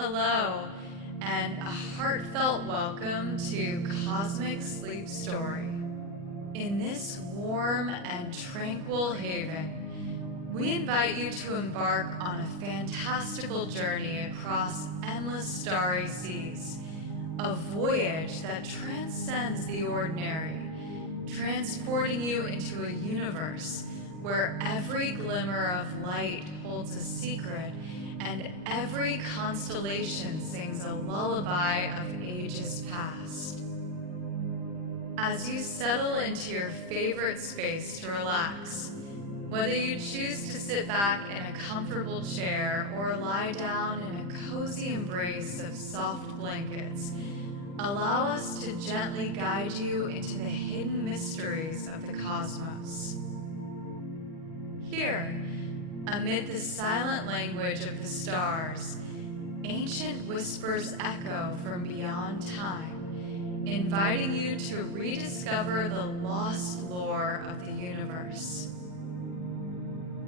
Hello, and a heartfelt welcome to Cosmic Sleep Story. In this warm and tranquil haven, we invite you to embark on a fantastical journey across endless starry seas, a voyage that transcends the ordinary, transporting you into a universe where every glimmer of light holds a secret and every constellation sings a lullaby of ages past. As you settle into your favorite space to relax, whether you choose to sit back in a comfortable chair or lie down in a cozy embrace of soft blankets, allow us to gently guide you into the hidden mysteries of the cosmos. Here, amid the silent language of the stars, ancient whispers echo from beyond time, inviting you to rediscover the lost lore of the universe.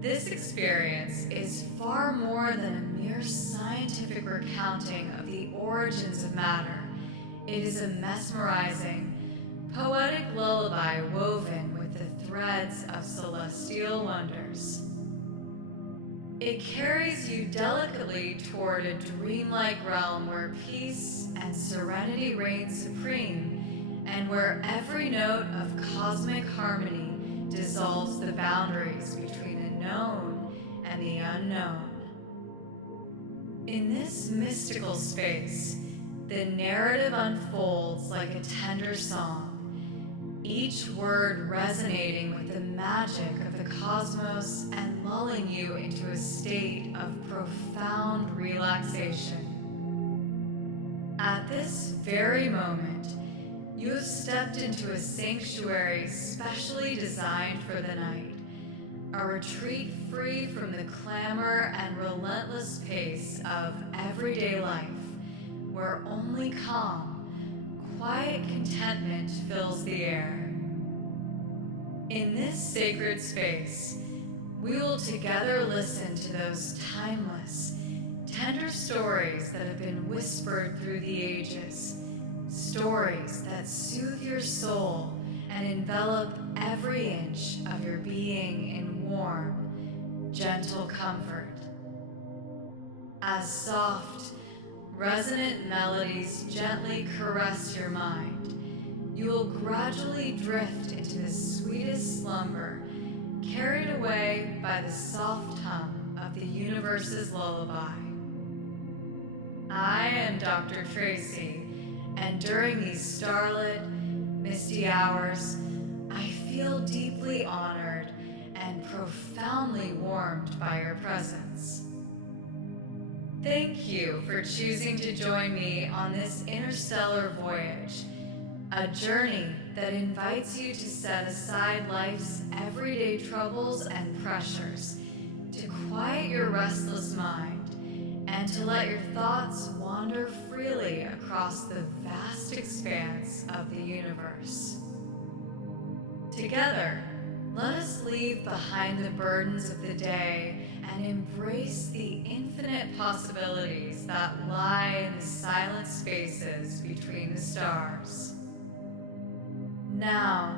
This experience is far more than a mere scientific recounting of the origins of matter. It is a mesmerizing, poetic lullaby woven with the threads of celestial wonders. It carries you delicately toward a dreamlike realm where peace and serenity reign supreme, and where every note of cosmic harmony dissolves the boundaries between the known and the unknown. In this mystical space, the narrative unfolds like a tender song, each word resonating with the magic of the cosmos and lulling you into a state of profound relaxation. At this very moment, you have stepped into a sanctuary specially designed for the night, a retreat free from the clamor and relentless pace of everyday life, where only calm, quiet contentment fills the air. In this sacred space, we will together listen to those timeless, tender stories that have been whispered through the ages, stories that soothe your soul and envelop every inch of your being in warm, gentle comfort. As soft, resonant melodies gently caress your mind, you will gradually drift into the sweetest slumber, carried away by the soft hum of the universe's lullaby. I am Dr. Tracy, and during these starlit, misty hours, I feel deeply honored and profoundly warmed by your presence. Thank you for choosing to join me on this interstellar voyage, a journey that invites you to set aside life's everyday troubles and pressures, to quiet your restless mind, and to let your thoughts wander freely across the vast expanse of the universe. Together, let us leave behind the burdens of the day and embrace the infinite possibilities that lie in the silent spaces between the stars. Now,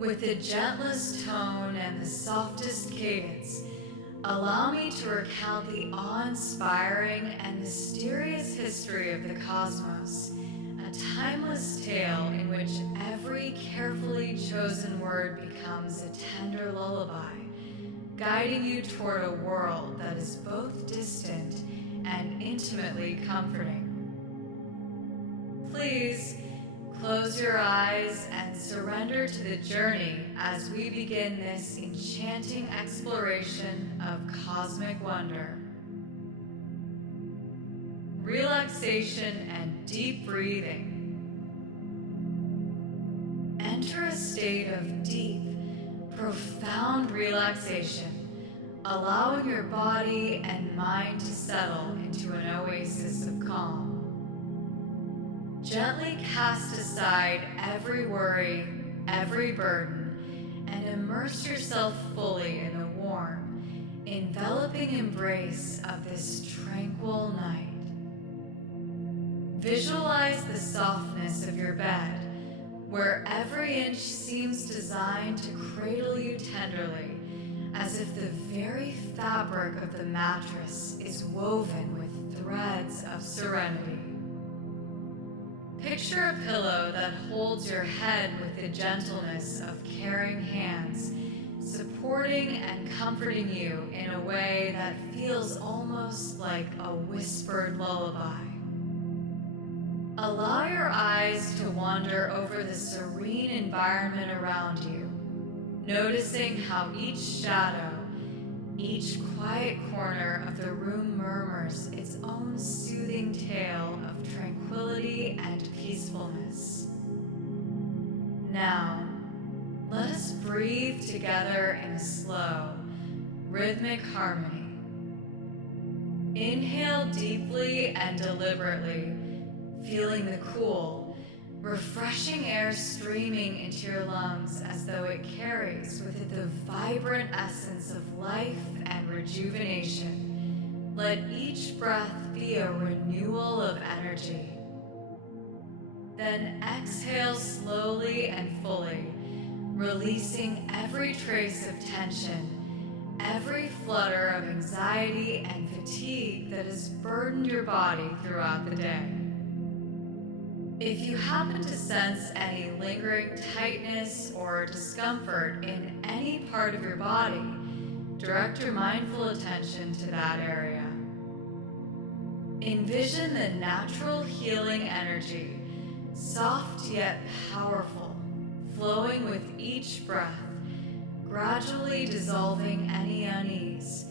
with the gentlest tone and the softest cadence, allow me to recount the awe-inspiring and mysterious history of the cosmos, a timeless tale in which every carefully chosen word becomes a tender lullaby, guiding you toward a world that is both distant and intimately comforting. Please close your eyes and surrender to the journey as we begin this enchanting exploration of cosmic wonder. Relaxation and deep breathing. Enter a state of deep, profound relaxation, allowing your body and mind to settle into an oasis of calm. Gently cast aside every worry, every burden, and immerse yourself fully in the warm, enveloping embrace of this tranquil night. Visualize the softness of your bed, where every inch seems designed to cradle you tenderly, as if the very fabric of the mattress is woven with threads of serenity. Picture a pillow that holds your head with the gentleness of caring hands, supporting and comforting you in a way that feels almost like a whispered lullaby. Allow your eyes to wander over the serene environment around you, noticing how each shadow, each quiet corner of the room murmurs its own soothing tale of tranquility and peacefulness. Now, let us breathe together in a slow, rhythmic harmony. Inhale deeply and deliberately, feeling the cool, refreshing air streaming into your lungs as though it carries with it the vibrant essence of life and rejuvenation. Let each breath be a renewal of energy. Then exhale slowly and fully, releasing every trace of tension, every flutter of anxiety and fatigue that has burdened your body throughout the day. If you happen to sense any lingering tightness or discomfort in any part of your body, direct your mindful attention to that area. Envision the natural healing energy, soft yet powerful, flowing with each breath, gradually dissolving any unease,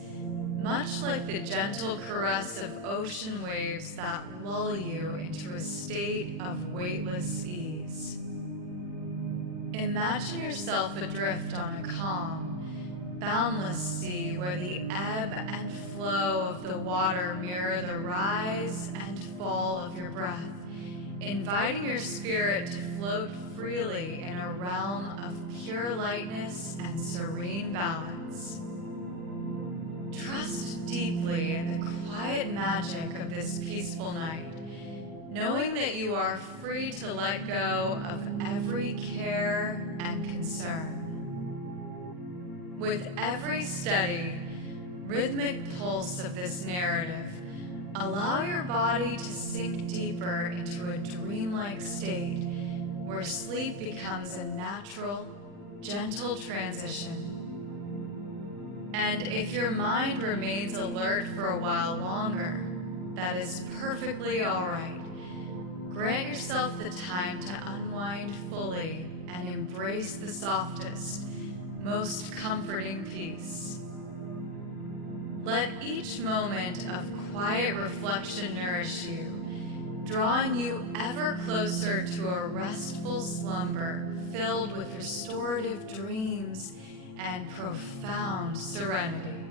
much like the gentle caress of ocean waves that lull you into a state of weightless ease. Imagine yourself adrift on a calm, boundless sea where the ebb and flow of the water mirror the rise and fall of your breath, inviting your spirit to float freely in a realm of pure lightness and serene balance. Trust deeply in the quiet magic of this peaceful night, knowing that you are free to let go of every care and concern. With every steady, rhythmic pulse of this narrative, allow your body to sink deeper into a dreamlike state where sleep becomes a natural, gentle transition. And if your mind remains alert for a while longer, that is perfectly all right. Grant yourself the time to unwind fully and embrace the softest, most comforting peace. Let each moment of quiet reflection nourish you, drawing you ever closer to a restful slumber filled with restorative dreams and profound serenity.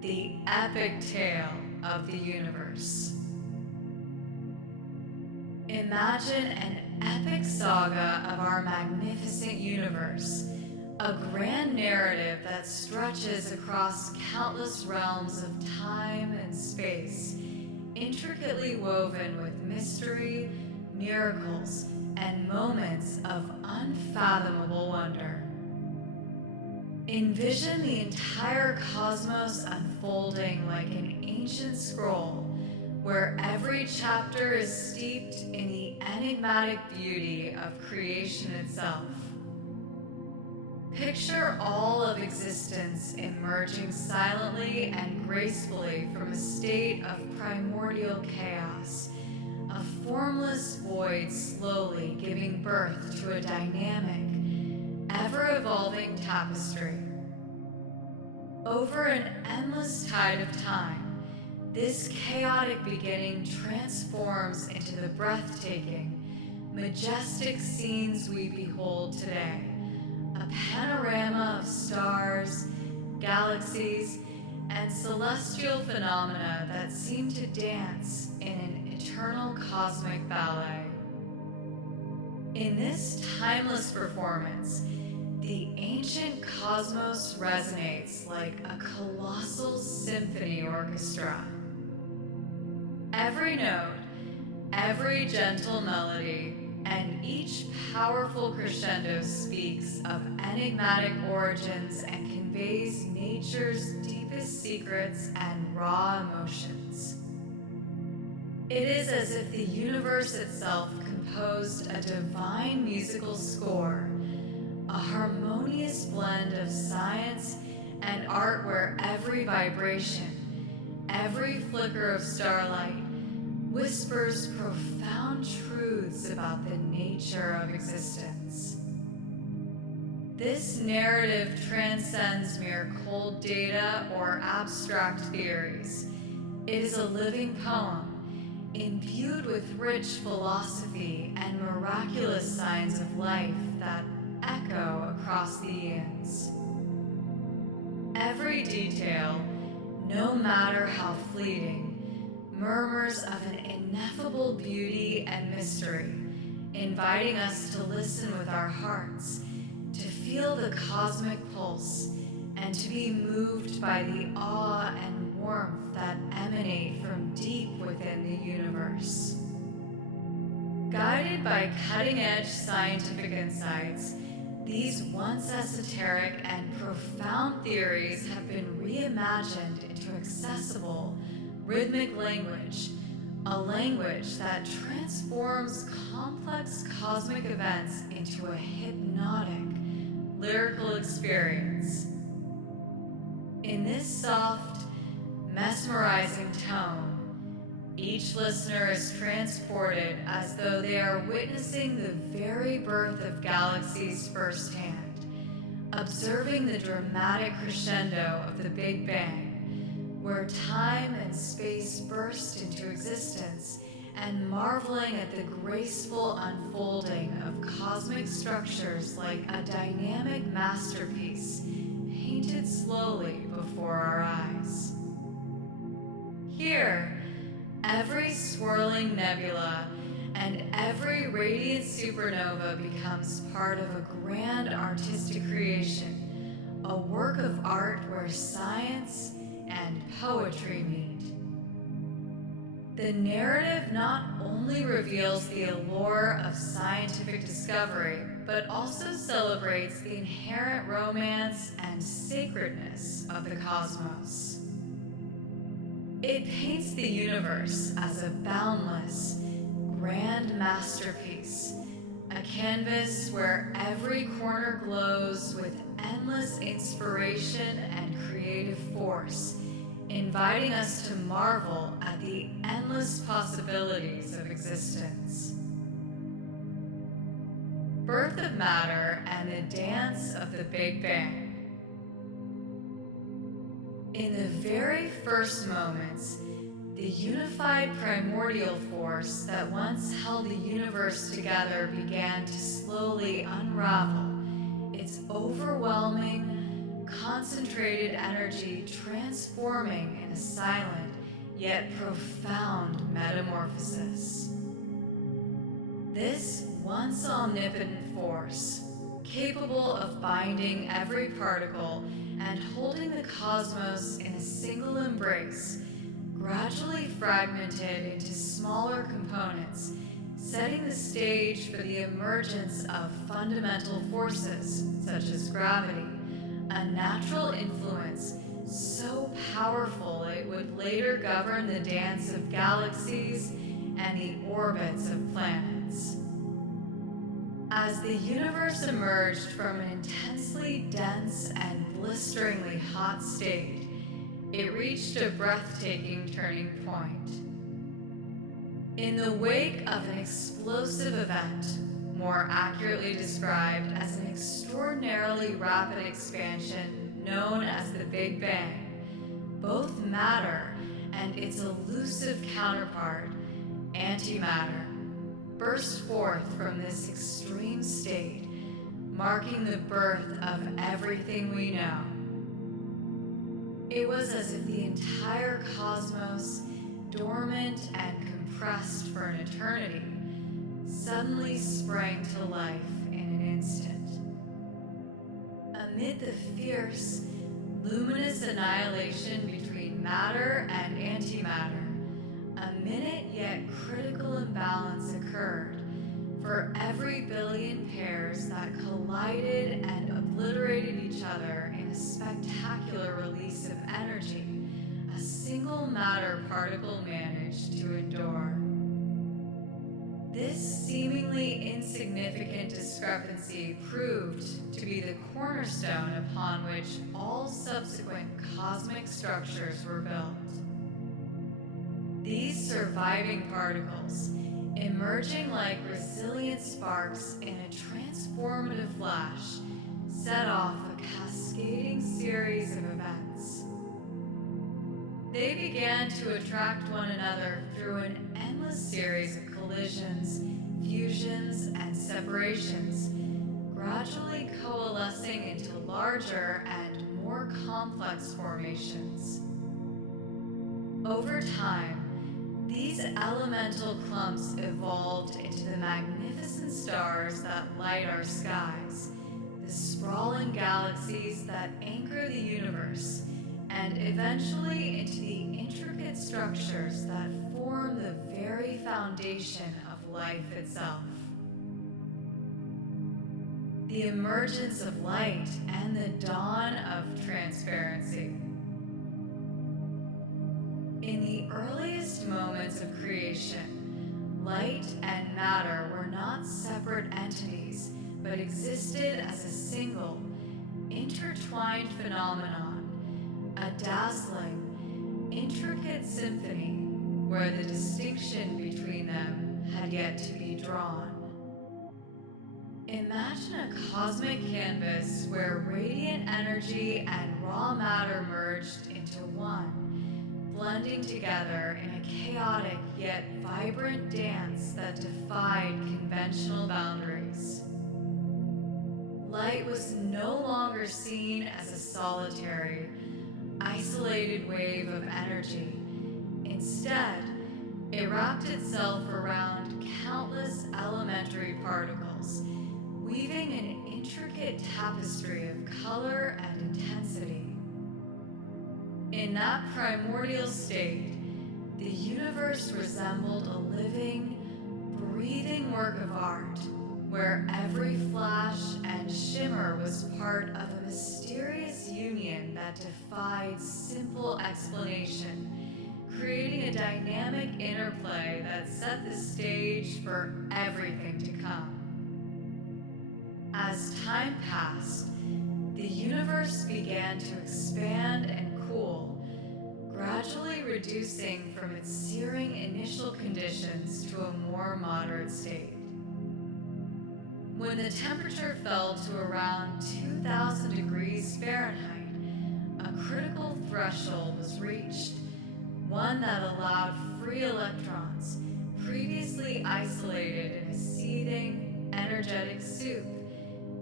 The epic tale of the universe. Imagine an epic saga of our magnificent universe, a grand narrative that stretches across countless realms of time and space, intricately woven with mystery, miracles, and moments of unfathomable wonder. Envision the entire cosmos unfolding like an ancient scroll, where every chapter is steeped in the enigmatic beauty of creation itself. Picture all of existence emerging silently and gracefully from a state of primordial chaos, a formless void slowly giving birth to a dynamic, ever-evolving tapestry. Over an endless tide of time, this chaotic beginning transforms into the breathtaking, majestic scenes we behold today, a panorama of stars, galaxies, and celestial phenomena that seem to dance in an eternal cosmic ballet. In this timeless performance, the ancient cosmos resonates like a colossal symphony orchestra. Every note, every gentle melody, and each powerful crescendo speaks of enigmatic origins and conveys nature's deepest secrets and raw emotions. It is as if the universe itself composed a divine musical score, a harmonious blend of science and art where every vibration, every flicker of starlight, whispers profound truths about the nature of existence. This narrative transcends mere cold data or abstract theories. It is a living poem, imbued with rich philosophy and miraculous signs of life that echo across the eons. Every detail, no matter how fleeting, murmurs of an ineffable beauty and mystery, inviting us to listen with our hearts, to feel the cosmic pulse, and to be moved by the awe and warmth that emanate from deep within the universe. Guided by cutting-edge scientific insights, these once esoteric and profound theories have been reimagined into accessible, rhythmic language, a language that transforms complex cosmic events into a hypnotic, lyrical experience. In this soft, mesmerizing tone, each listener is transported as though they are witnessing the very birth of galaxies firsthand, observing the dramatic crescendo of the Big Bang, where time and space burst into existence, and marveling at the graceful unfolding of cosmic structures like a dynamic masterpiece painted slowly before our eyes. Here, every swirling nebula and every radiant supernova becomes part of a grand artistic creation, a work of art where science and poetry meet. The narrative not only reveals the allure of scientific discovery, but also celebrates the inherent romance and sacredness of the cosmos. It paints the universe as a boundless, grand masterpiece, a canvas where every corner glows with endless inspiration and creative force, inviting us to marvel at the endless possibilities of existence. Birth of matter and the dance of the Big Bang. In the very first moments, the unified primordial force that once held the universe together began to slowly unravel, its overwhelming, concentrated energy transforming in a silent yet profound metamorphosis. This once omnipotent force, capable of binding every particle and holding the cosmos in a single embrace, gradually fragmented into smaller components, setting the stage for the emergence of fundamental forces such as gravity, a natural influence so powerful it would later govern the dance of galaxies and the orbits of planets. As the universe emerged from an intensely dense and blisteringly hot state, it reached a breathtaking turning point. In the wake of an explosive event, more accurately described as an extraordinarily rapid expansion known as the Big Bang, both matter and its elusive counterpart, antimatter, burst forth from this extreme state, marking the birth of everything we know. It was as if the entire cosmos, dormant and compressed for an eternity, suddenly sprang to life in an instant. Amid the fierce, luminous annihilation between matter and antimatter, a minute imbalance occurred, for every billion pairs that collided and obliterated each other in a spectacular release of energy, a single matter particle managed to endure. This seemingly insignificant discrepancy proved to be the cornerstone upon which all subsequent cosmic structures were built. These surviving particles, emerging like resilient sparks in a transformative flash, set off a cascading series of events. They began to attract one another through an endless series of collisions, fusions, and separations, gradually coalescing into larger and more complex formations. Over time, these elemental clumps evolved into the magnificent stars that light our skies, the sprawling galaxies that anchor the universe, and eventually into the intricate structures that form the very foundation of life itself. The emergence of light and the dawn of transparency. In the earliest moments of creation, light and matter were not separate entities, but existed as a single, intertwined phenomenon, a dazzling, intricate symphony where the distinction between them had yet to be drawn. Imagine a cosmic canvas where radiant energy and raw matter merged into one, blending together in a chaotic yet vibrant dance that defied conventional boundaries. Light was no longer seen as a solitary, isolated wave of energy. Instead, it wrapped itself around countless elementary particles, weaving an intricate tapestry of color and intensity. In that primordial state, the universe resembled a living, breathing work of art, where every flash and shimmer was part of a mysterious union that defied simple explanation, creating a dynamic interplay that set the stage for everything to come. As time passed, the universe began to expand and cool, gradually reducing from its searing initial conditions to a more moderate state. When the temperature fell to around 2,000 degrees Fahrenheit, a critical threshold was reached, one that allowed free electrons, previously isolated in a seething, energetic soup,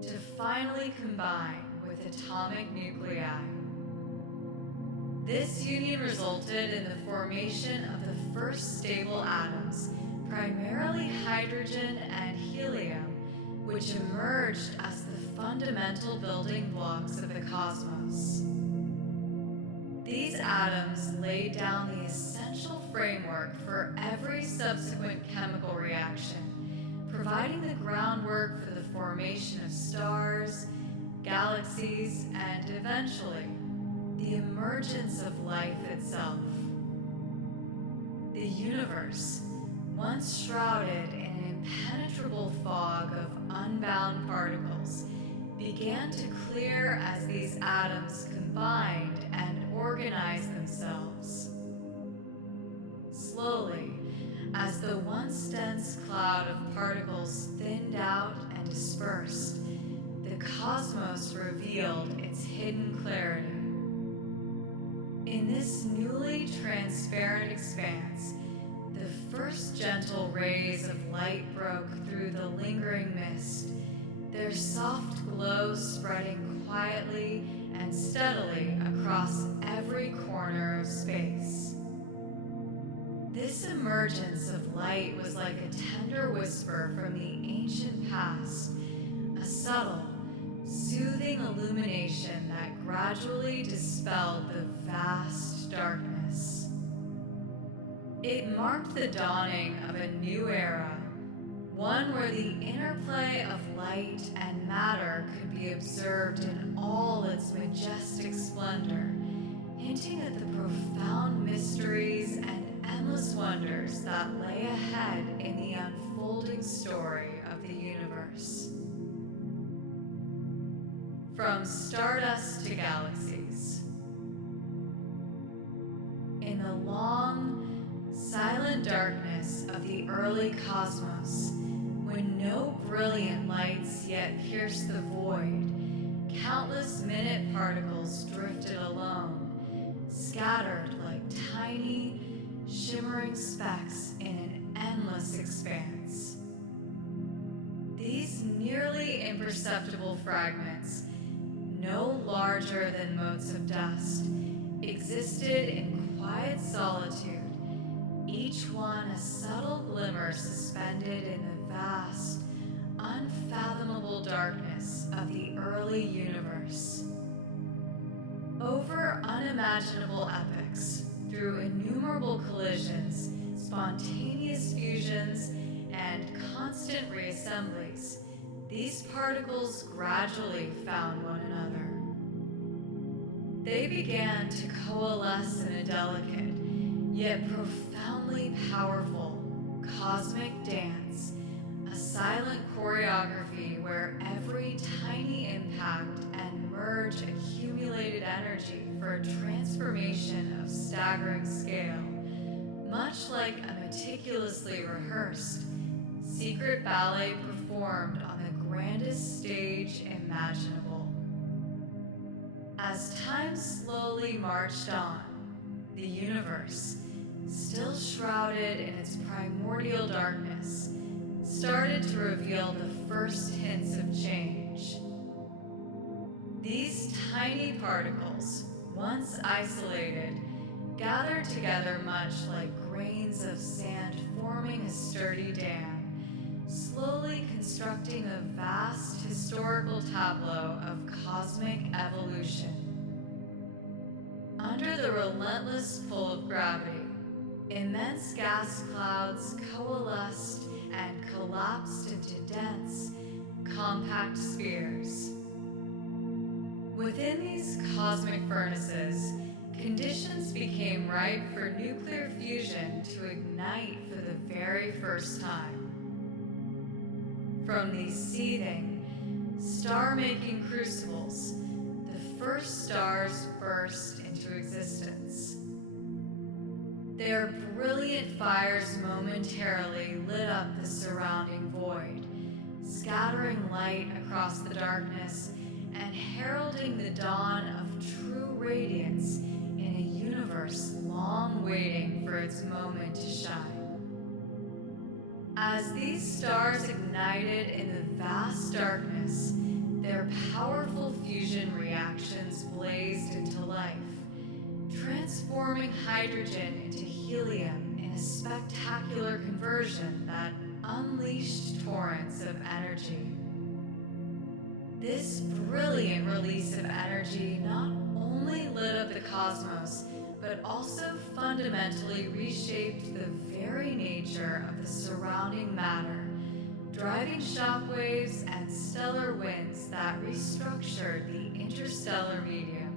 to finally combine with atomic nuclei. This union resulted in the formation of the first stable atoms, primarily hydrogen and helium, which emerged as the fundamental building blocks of the cosmos. These atoms laid down the essential framework for every subsequent chemical reaction, providing the groundwork for the formation of stars, galaxies, and eventually, the emergence of life itself. The universe, once shrouded in an impenetrable fog of unbound particles, began to clear as these atoms combined and organized themselves. Slowly, as the once dense cloud of particles thinned out and dispersed, the cosmos revealed its hidden clarity. In this newly transparent expanse, the first gentle rays of light broke through the lingering mist, their soft glow spreading quietly and steadily across every corner of space. This emergence of light was like a tender whisper from the ancient past, a subtle, soothing illumination that gradually dispelled the vast darkness. It marked the dawning of a new era, one where the interplay of light and matter could be observed in all its majestic splendor, hinting at the profound mysteries and endless wonders that lay ahead in the unfolding story of the universe. From stardust to galaxies. In the long, silent darkness of the early cosmos, when no brilliant lights yet pierced the void, countless minute particles drifted alone, scattered like tiny, shimmering specks in an endless expanse. These nearly imperceptible fragments, no larger than motes of dust, existed in quiet solitude, each one a subtle glimmer suspended in the vast, unfathomable darkness of the early universe. Over unimaginable epochs, through innumerable collisions, spontaneous fusions, and constant reassemblies, these particles gradually found one another. They began to coalesce in a delicate, yet profoundly powerful, cosmic dance, a silent choreography where every tiny impact and merge accumulated energy for a transformation of staggering scale, much like a meticulously rehearsed, secret ballet performed on the grandest stage imaginable. As time slowly marched on, the universe, still shrouded in its primordial darkness, started to reveal the first hints of change. These tiny particles, once isolated, gathered together much like grains of sand forming a sturdy dam, slowly constructing a vast historical tableau of cosmic evolution. Under the relentless pull of gravity, immense gas clouds coalesced and collapsed into dense, compact spheres. Within these cosmic furnaces, conditions became ripe for nuclear fusion to ignite for the very first time. From these seething, star-making crucibles, the first stars burst into existence. Their brilliant fires momentarily lit up the surrounding void, scattering light across the darkness and heralding the dawn of true radiance in a universe long waiting for its moment to shine. As these stars ignited in the vast darkness, their powerful fusion reactions blazed into life, transforming hydrogen into helium in a spectacular conversion that unleashed torrents of energy. This brilliant release of energy not only lit up the cosmos, but also fundamentally reshaped the very nature of the surrounding matter, driving shockwaves and stellar winds that restructured the interstellar medium.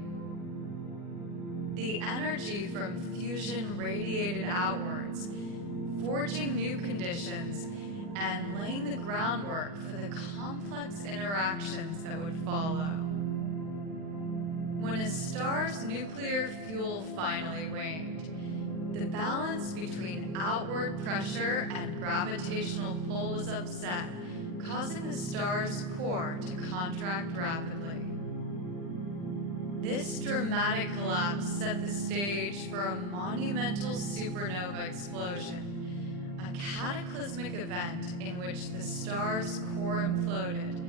The energy from fusion radiated outwards, forging new conditions and laying the groundwork for the complex interactions that would follow. When a star's nuclear fuel finally waned, the balance between outward pressure and gravitational pull was upset, causing the star's core to contract rapidly. This dramatic collapse set the stage for a monumental supernova explosion, a cataclysmic event in which the star's core imploded,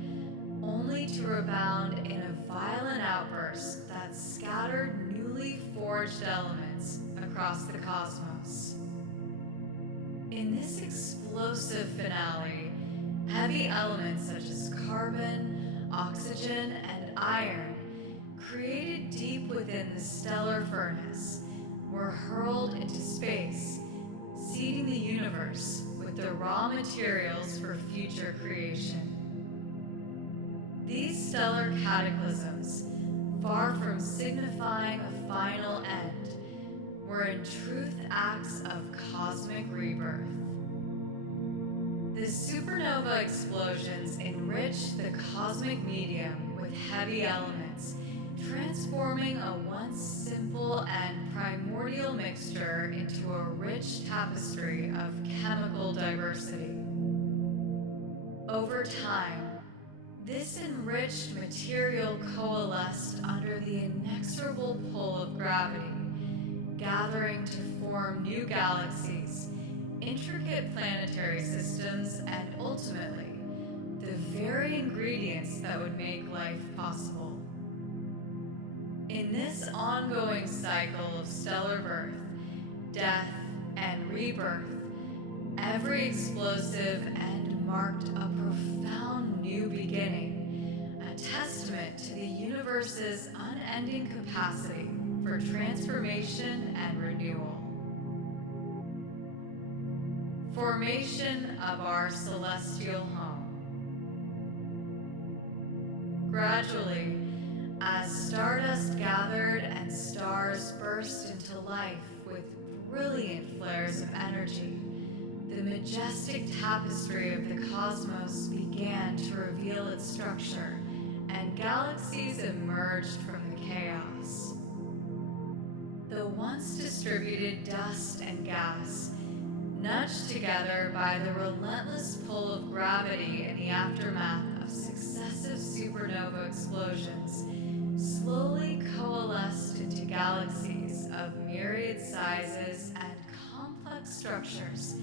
only to rebound in a violent outburst that scattered newly forged elements across the cosmos. In this explosive finale, heavy elements such as carbon, oxygen, and iron, created deep within the stellar furnace, were hurled into space, seeding the universe with the raw materials for future creation. These stellar cataclysms, far from signifying a final end, were in truth acts of cosmic rebirth. The supernova explosions enriched the cosmic medium with heavy elements, transforming a once simple and primordial mixture into a rich tapestry of chemical diversity. Over time, this enriched material coalesced under the inexorable pull of gravity, gathering to form new galaxies, intricate planetary systems, and ultimately, the very ingredients that would make life possible. In this ongoing cycle of stellar birth, death, and rebirth, every explosive end marked a profound new beginning, a testament to the universe's unending capacity for transformation and renewal. Formation of our celestial home. Gradually, as stardust gathered and stars burst into life with brilliant flares of energy, the majestic tapestry of the cosmos began to reveal its structure, and galaxies emerged from the chaos. The once distributed dust and gas, nudged together by the relentless pull of gravity in the aftermath of successive supernova explosions, slowly coalesced into galaxies of myriad sizes and complex structures,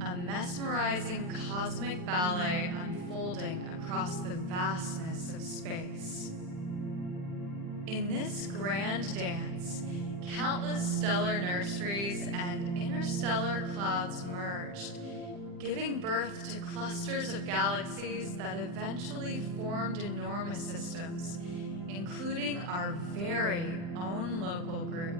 a mesmerizing cosmic ballet unfolding across the vastness of space. In this grand dance, countless stellar nurseries and interstellar clouds merged, giving birth to clusters of galaxies that eventually formed enormous systems, including our very own local group.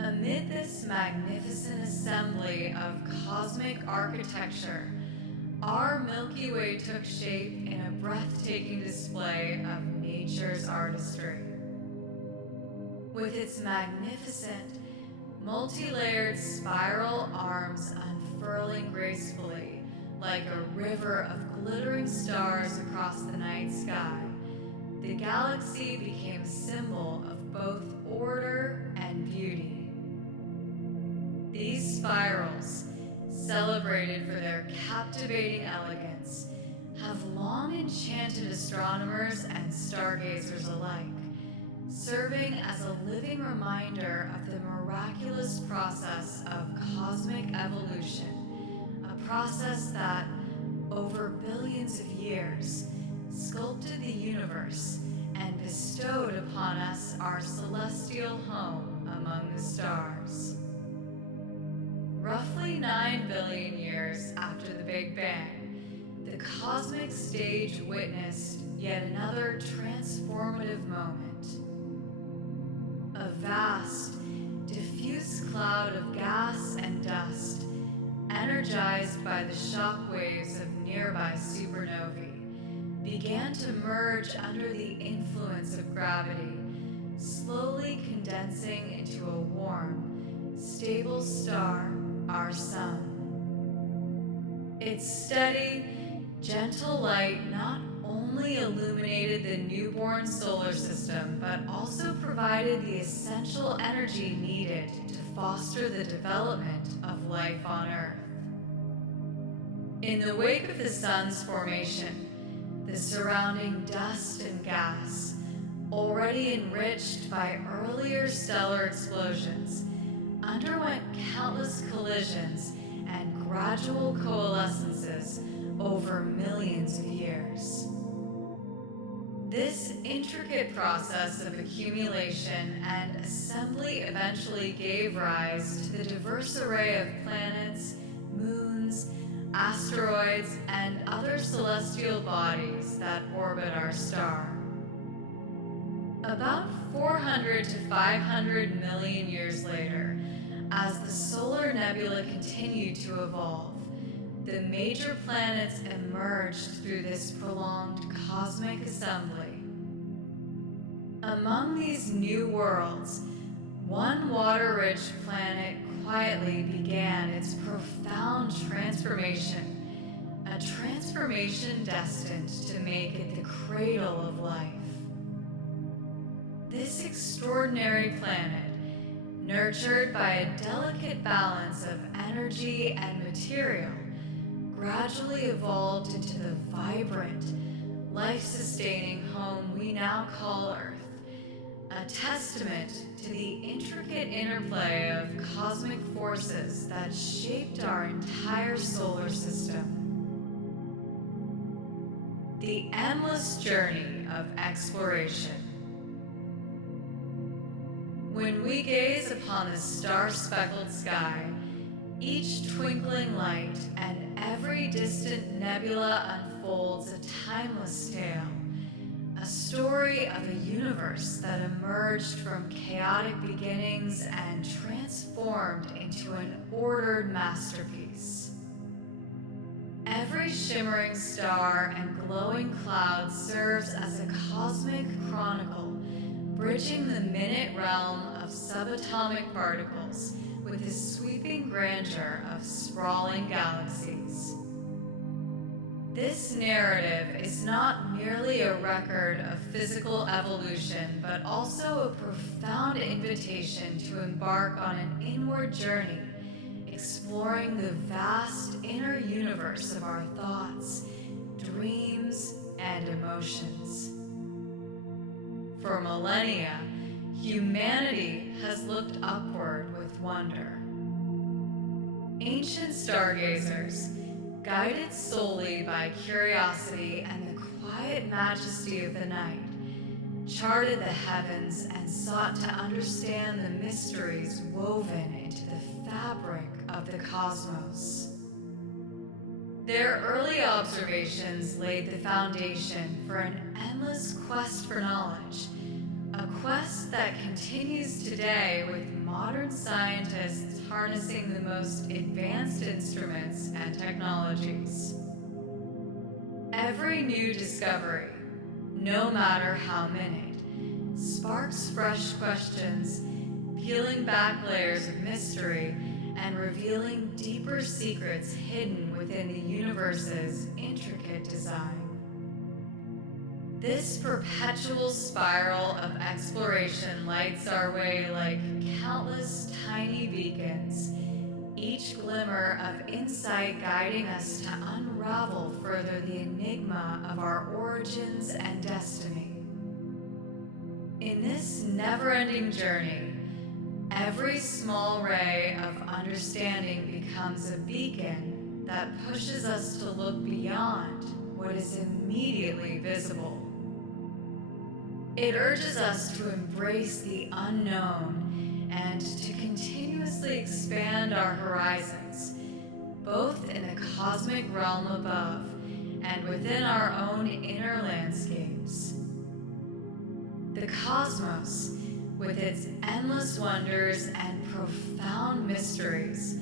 Amid this magnificent assembly of cosmic architecture, our Milky Way took shape in a breathtaking display of nature's artistry. With its magnificent, multi-layered spiral arms unfurling gracefully like a river of glittering stars across the night sky, the galaxy became a symbol of both order and beauty. These spirals, celebrated for their captivating elegance, have long enchanted astronomers and stargazers alike, serving as a living reminder of the miraculous process of cosmic evolution, a process that, over billions of years, sculpted the universe and bestowed upon us our celestial home among the stars. Roughly 9 billion years after the Big Bang, the cosmic stage witnessed yet another transformative moment. A vast, diffuse cloud of gas and dust, energized by the shock waves of nearby supernovae, began to merge under the influence of gravity, slowly condensing into a warm, stable star, our sun. Its steady, gentle light not only illuminated the newborn solar system, but also provided the essential energy needed to foster the development of life on Earth. In the wake of the sun's formation, the surrounding dust and gas, already enriched by earlier stellar explosions, underwent countless collisions and gradual coalescences over millions of years. This intricate process of accumulation and assembly eventually gave rise to the diverse array of planets, moons, asteroids, and other celestial bodies that orbit our star. About 400 to 500 million years later, As the solar nebula continued to evolve, the major planets emerged through this prolonged cosmic assembly. Among these new worlds, one water-rich planet quietly began its profound transformation, a transformation destined to make it the cradle of life. This extraordinary planet, nurtured by a delicate balance of energy and material, gradually evolved into the vibrant, life-sustaining home we now call Earth, a testament to the intricate interplay of cosmic forces that shaped our entire solar system. The endless journey of exploration. When we gaze upon the star-speckled sky, each twinkling light and every distant nebula unfolds a timeless tale, a story of a universe that emerged from chaotic beginnings and transformed into an ordered masterpiece. Every shimmering star and glowing cloud serves as a cosmic chronicle, bridging the minute realm of subatomic particles with the sweeping grandeur of sprawling galaxies. This narrative is not merely a record of physical evolution, but also a profound invitation to embark on an inward journey, exploring the vast inner universe of our thoughts, dreams, and emotions. For millennia, humanity has looked upward with wonder. Ancient stargazers, guided solely by curiosity and the quiet majesty of the night, charted the heavens and sought to understand the mysteries woven into the fabric of the cosmos. Their early observations laid the foundation for an endless quest for knowledge, a quest that continues today with modern scientists harnessing the most advanced instruments and technologies. Every new discovery, no matter how minute, sparks fresh questions, peeling back layers of mystery and revealing deeper secrets hidden within the universe's intricate design. This perpetual spiral of exploration lights our way like countless tiny beacons, each glimmer of insight guiding us to unravel further the enigma of our origins and destiny. In this never-ending journey, every small ray of understanding becomes a beacon that pushes us to look beyond what is immediately visible. It urges us to embrace the unknown and to continuously expand our horizons, both in the cosmic realm above and within our own inner landscapes. The cosmos, with its endless wonders and profound mysteries,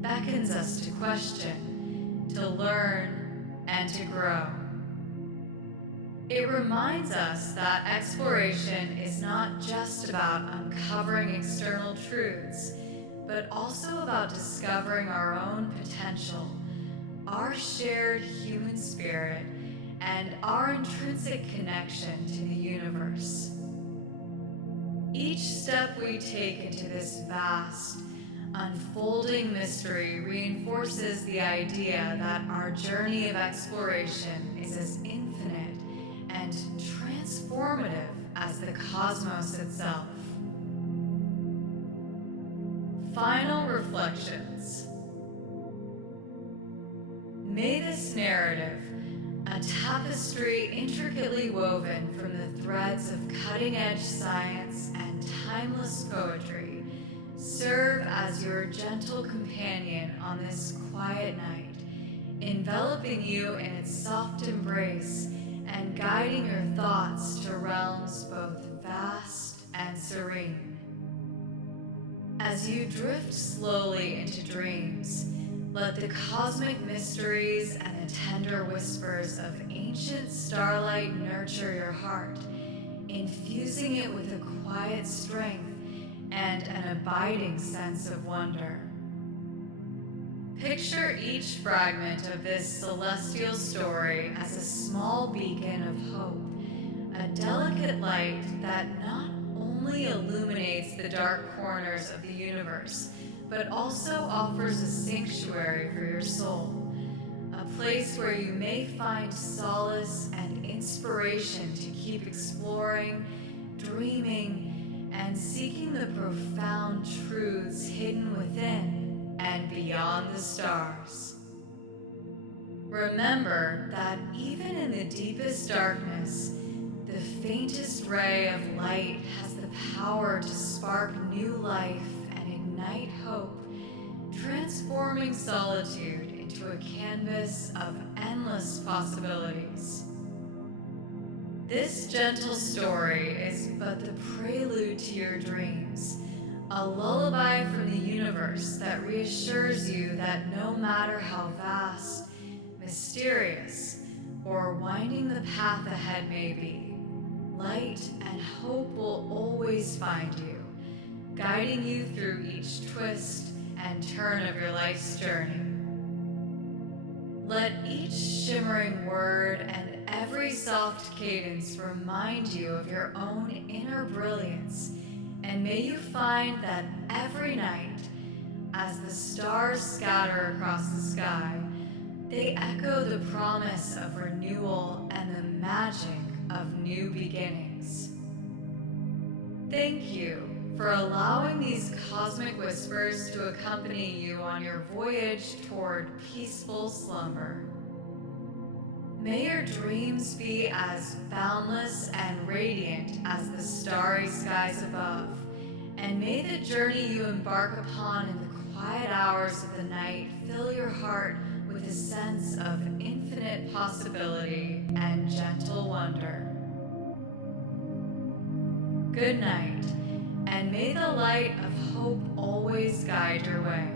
beckons us to question, to learn, and to grow. It reminds us that exploration is not just about uncovering external truths, but also about discovering our own potential, our shared human spirit, and our intrinsic connection to the universe. Each step we take into this vast, unfolding mystery reinforces the idea that our journey of exploration is as infinite and transformative as the cosmos itself. Final reflections. May this narrative, a tapestry intricately woven from the threads of cutting-edge science and timeless poetry, serve as your gentle companion on this quiet night, enveloping you in its soft embrace and guiding your thoughts to realms both vast and serene. As you drift slowly into dreams, let the cosmic mysteries and the tender whispers of ancient starlight nurture your heart, infusing it with a quiet strength and an abiding sense of wonder. Picture each fragment of this celestial story as a small beacon of hope, a delicate light that not only illuminates the dark corners of the universe, but also offers a sanctuary for your soul, a place where you may find solace and inspiration to keep exploring, dreaming, and seeking the profound truths hidden within and beyond the stars. Remember that even in the deepest darkness, the faintest ray of light has the power to spark new life and ignite hope, transforming solitude into a canvas of endless possibilities. This gentle story is but the prelude to your dreams, a lullaby from the universe that reassures you that no matter how vast, mysterious, or winding the path ahead may be, light and hope will always find you, guiding you through each twist and turn of your life's journey. Let each shimmering word and every soft cadence remind you of your own inner brilliance, and may you find that every night, as the stars scatter across the sky, they echo the promise of renewal and the magic of new beginnings. Thank you for allowing these cosmic whispers to accompany you on your voyage toward peaceful slumber. May your dreams be as boundless and radiant as the starry skies above, and may the journey you embark upon in the quiet hours of the night fill your heart with a sense of infinite possibility and gentle wonder. Good night, and may the light of hope always guide your way.